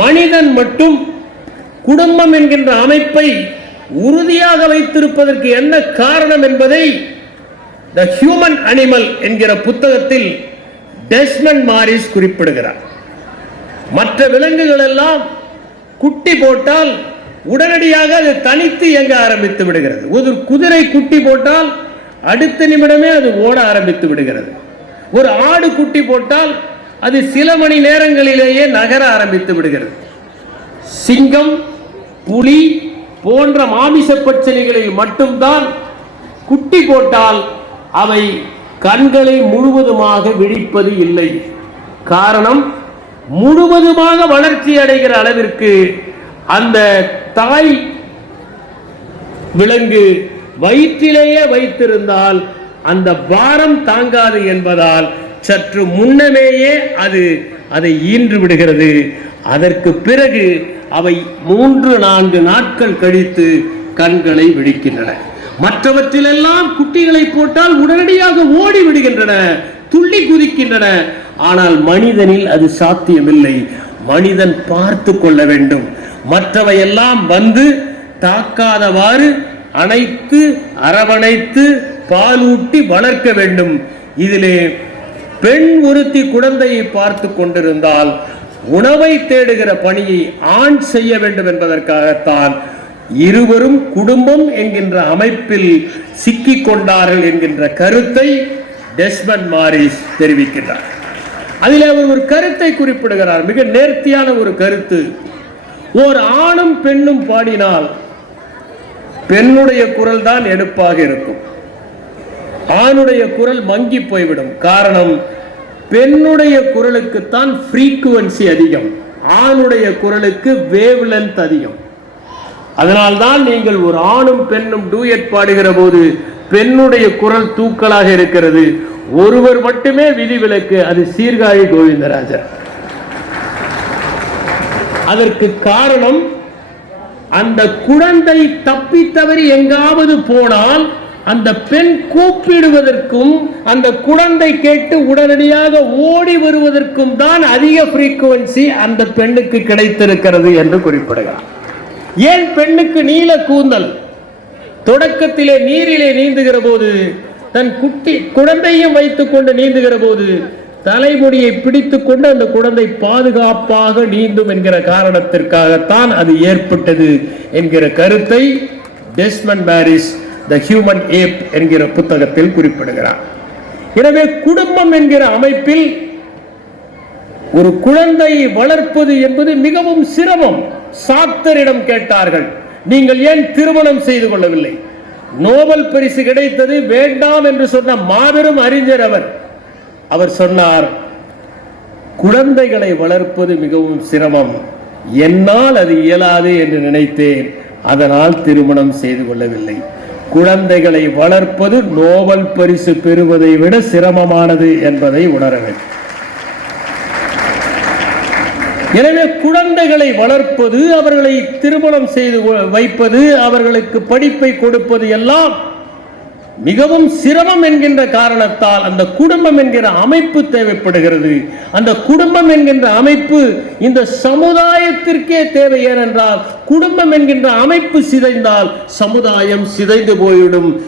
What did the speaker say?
மனிதன் மட்டும் குடும்பம் என்கின்ற அமைப்பை உறுதியாக வைத்திருப்பதற்கு என்ன காரணம் என்பதை த ஹியூமன் அனிமல் என்கிற புத்தகத்தில் டெஸ்மன் மாரிஸ் குறிப்பிடுகிறார். மற்ற விலங்குகள் எல்லாம் குட்டி போட்டால் உடனடியாக அது தனித்து இயங்க ஆரம்பித்து விடுகிறது. ஒரு குதிரை குட்டி போட்டால் அடுத்த நிமிடமே அது ஓட ஆரம்பித்து விடுகிறது. ஒரு ஆடு குட்டி போட்டால் அது சில மணி நேரங்களிலேயே நகர ஆரம்பித்து விடுகிறது. சிங்கம் புலி போன்ற மாமிச பட்சணிகளில் மட்டும்தான் குட்டி போட்டால் அவை கண்களை முழுவதுமாக விழிப்பது இல்லை. காரணம் முழுவதுமாக வளர்ச்சி அடைகிற அளவிற்கு அந்த தாய் விலங்கு வயிற்றிலேயே வைத்திருந்தால் அந்த பாரம் தாங்காது என்பதால் சற்று முன்னமேயே அது அதை ஈன்று விடுகிறது. அதற்கு பிறகு அவை மூன்று நான்கு நாட்கள் கழித்து கண்களை விழிக்கின்றன. மற்றவற்றிலெல்லாம் குட்டிகளை போட்டால் உடனடியாக ஓடி விடுகின்றன துள்ளி குதிக்கின்றன. ஆனால் மனிதனில் அது சாத்தியமில்லை. மனிதன் பார்த்து கொள்ள வேண்டும். மற்றவையெல்லாம் வந்து தாக்காதவாறு அணைத்து அரவணைத்து பாலூட்டி வளர்க்க வேண்டும். இதிலே பெண் ஒருத்தி குழந்தையை பார்த்து கொண்டிருந்தால் உணவை தேடுகிற பணியை ஆண் செய்ய வேண்டும் என்பதற்காகத்தான் இருவரும் குடும்பம் என்கின்ற அமைப்பில் சிக்கிக் கொண்டார்கள் என்கின்ற கருத்தை டெஸ்மன் மாரிஸ் தெரிவிக்கின்றார். அதில் அவர் ஒரு கருத்தை குறிப்பிடுகிறார். மிக நேர்த்தியான ஒரு கருத்து. ஓர் ஆணும் பெண்ணும் பாடினால் பெண்ணுடைய குரல் தான் எடுப்பாக இருக்கும். ஆணுடைய குரல் மங்கி போய்விடும். காரணம் பெண்ணுடைய குரலுக்குத்தான் ஃப்ரீக்குவன்சி அதிகம். ஆணுடைய குரலுக்கு வேவ் லென்த் அதிகம். அதனால்தான் நீங்கள் ஒரு ஆணும் பெண்ணும் டூயட் பாடுகிற போது பெண்ணுடைய குரல் தூக்கலாக இருக்கிறது. ஒருவர் மட்டுமே விதிவிலக்கு அது சீர்காழி கோவிந்தராஜர். அதற்கு காரணம் அந்த குழந்தை தப்பி தவறி எங்காவது போனால் அந்த பெண் கூப்பிடுவதற்கும் அந்த குழந்தை கேட்டு உடனடியாக ஓடி வருவதற்கும் தான் அதிக ஃப்ரீக்குவன்சி அந்த பெண்ணுக்கு கிடைத்திருக்கிறது என்று குறிப்பிடுகிறார். ஏன் பெண்ணுக்கு நீல கூந்தல்? தொடக்கத்திலே நீரிலே நீந்துகிற போது தன் குட்டி குழந்தையும் வைத்துக்கொண்டு நீந்துகிற போது தலைமுடியை பிடித்து கொண்டு அந்த குழந்தை பாதுகாப்பாக நீந்தும் என்கிற காரணத்திற்காகத்தான் அது ஏற்பட்டது என்கிற கருத்தை Desmond Morris the human ape என்கிற புத்தகத்தில் குறிப்பிடுகிறார். எனவே குடும்பம் என்கிற அமைப்பில் ஒரு குழந்தையை வளர்ப்பது என்பது மிகவும் சிரமம் சாத்தரிடம் கேட்டார்கள். நீங்கள் ஏன் திருமணம் செய்து கொள்ளவில்லை? நோபல் பரிசு கிடைத்தது வேண்டாம் என்று சொன்ன மாபெரும் அறிஞர் அவர். அவர் சொன்னார் குழந்தைகளை வளர்ப்பது மிகவும் சிரமம். என்னால் அது இயலாது என்று நினைத்தேன். அதனால் திருமணம் செய்து கொள்ளவில்லை. குழந்தைகளை வளர்ப்பது நோபல் பரிசு பெறுவதை விட சிரமமானது என்பதை உணர வேண்டும். எனவே குழந்தைகளை வளர்ப்பது அவர்களை திருமணம் செய்து வைப்பது அவர்களுக்கு படிப்பை கொடுப்பது எல்லாம் மிகவும் சிரமம் என்கின்ற காரணத்தால் அந்த குடும்பம் என்கிற அமைப்பு தேவைப்படுகிறது. அந்த குடும்பம் என்கின்ற அமைப்பு இந்த சமுதாயத்திற்கே தேவை ஏனென்றால் குடும்பம் என்கின்ற அமைப்பு சிதைந்தால் சமுதாயம் சிதைந்து போய்விடும்.